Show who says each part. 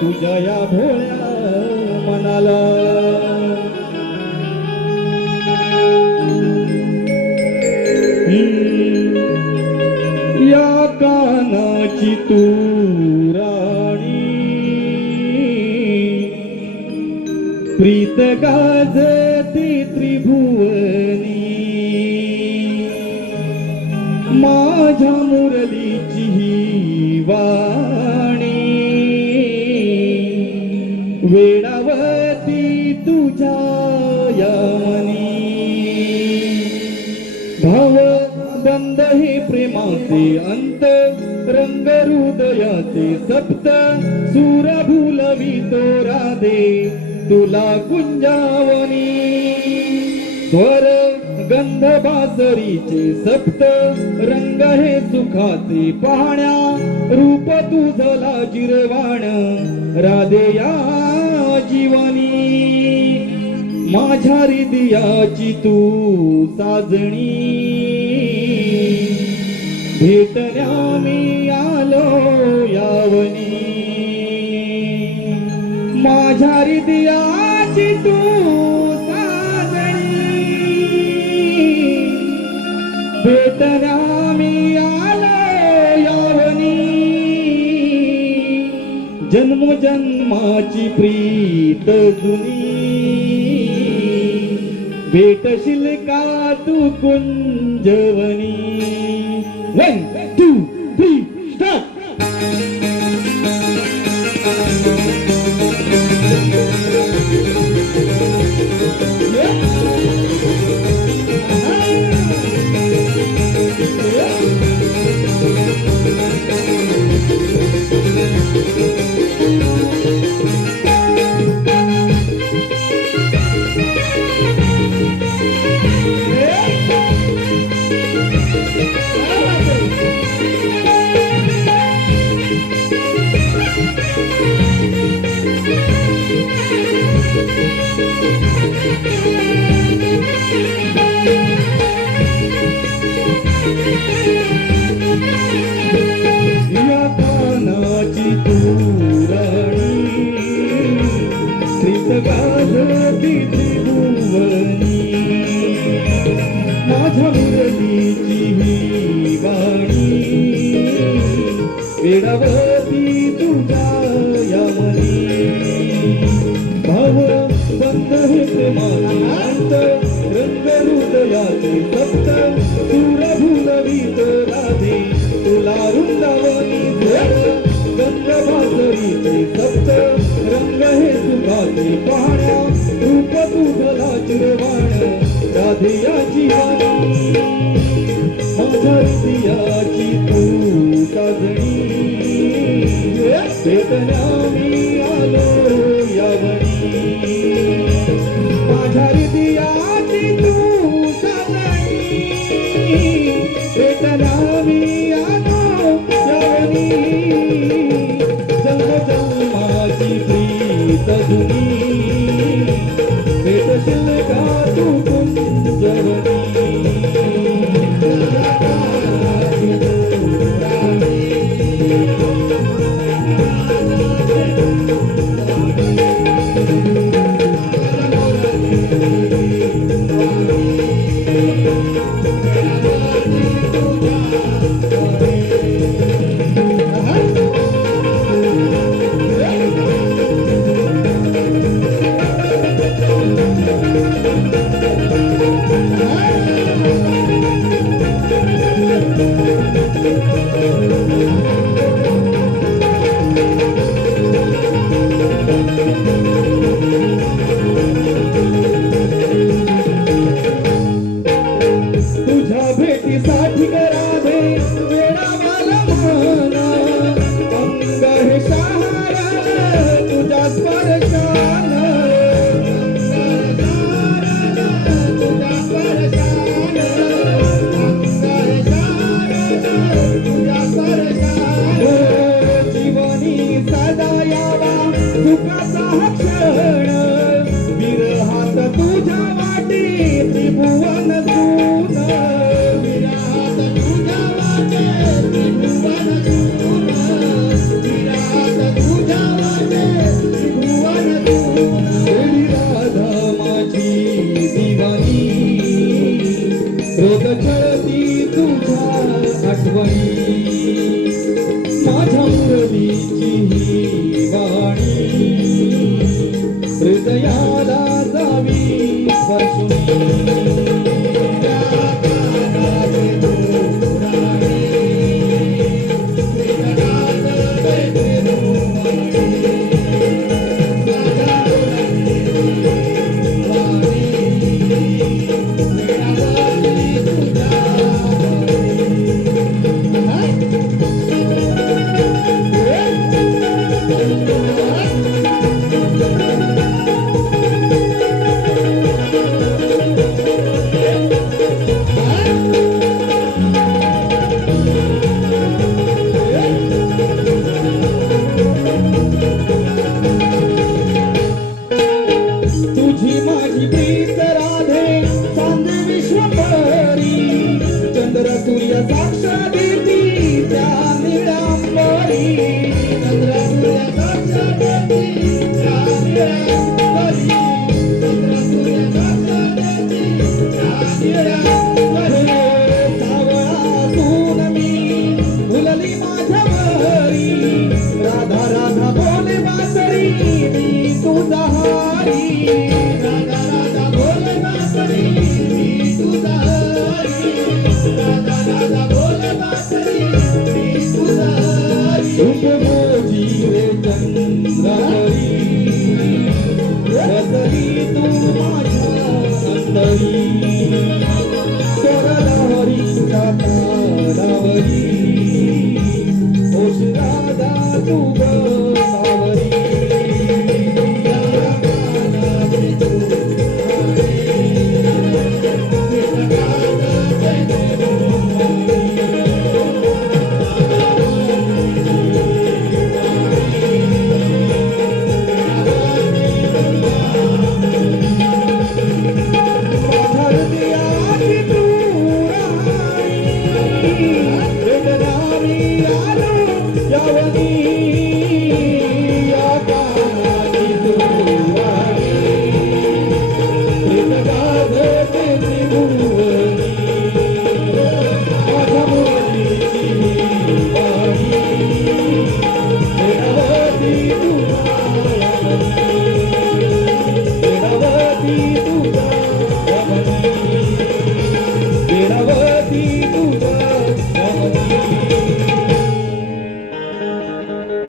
Speaker 1: तुझ्या या भोळ्या मनाला. या कानाची तू राणी. प्रीत गाजती त्रिभुवनी. माझ्या मुरलीची ही वेडावती तुझ्या यामनी भाव बंद हे प्रेमाचे अंत रंग हृदयाचे सप्त. सूर भुलवी तो राधे तुला कुंजावनी स्वर गंध बासरीचे सप्त रंग हे सुखाचे पाहण्या रूप तुझला जिरवाण राधे या जीवनी माझ्या हृदयाची तू साजणी. भेटण्या मी आलो यावनी जन्मजन्माची प्रीत जुनी. भेटशील का तू कुंजवनी? हृदयाचे सप्त दूर राधे तुला वृंदावनी गंध भासरीचे सप्त रंग हे सुखाचे पाहण्या रूप तुझला चिरवाण राधे माझ्या हृदयाची तू मी आलो यावणी. माझ्या प्रीत जुनी i Kadayava, Ukasa. Thank you. Radha Radha बोले वासरी मी तुझा हारी. राधा Hallelujah.